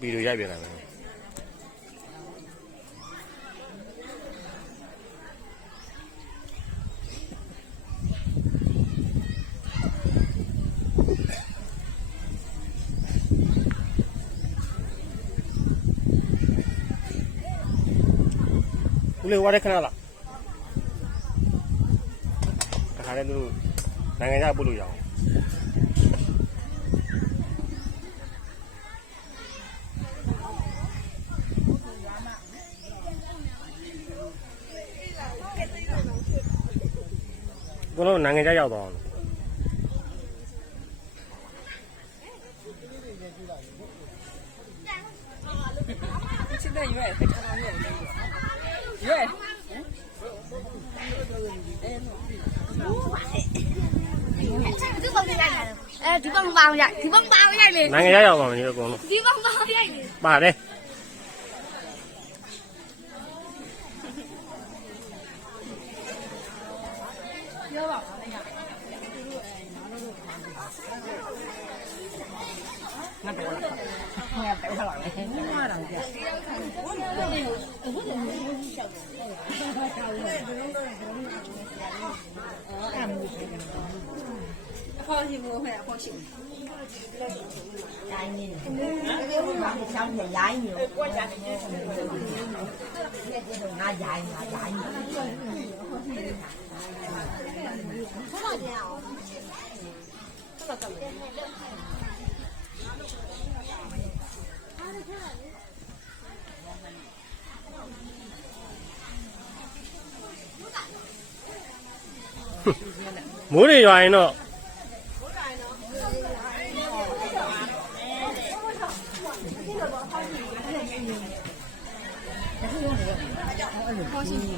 ဗီဒီယိုရိုက်ပြန်လာမယ်ဦးလေးဝါတဲ့ခဏလားအခါလေးတို့နိုင်ငံခြားပို့လို့ရအောင်ဘုံလုံးနိုင်ငံခြားရောက်သွားအောင်现在月非常月ဒီဘုံပေါင်းရိုက်ဒီဘုံပေါင်းရိုက်လေ နိုင်ငံခြားရောက်သွားမယ်ဒီအကုန်လုံး ဒီဘုံပေါင်းရိုက်လေ ပါတယ်ပြောပါဦးငါတော့ငါပဲလာတယ်ငါတော့ကြာ放心不会放心牙医呢？想起牙医了，我家那个拿牙医。多少钱啊？မိုးတွေရွာရင်တော့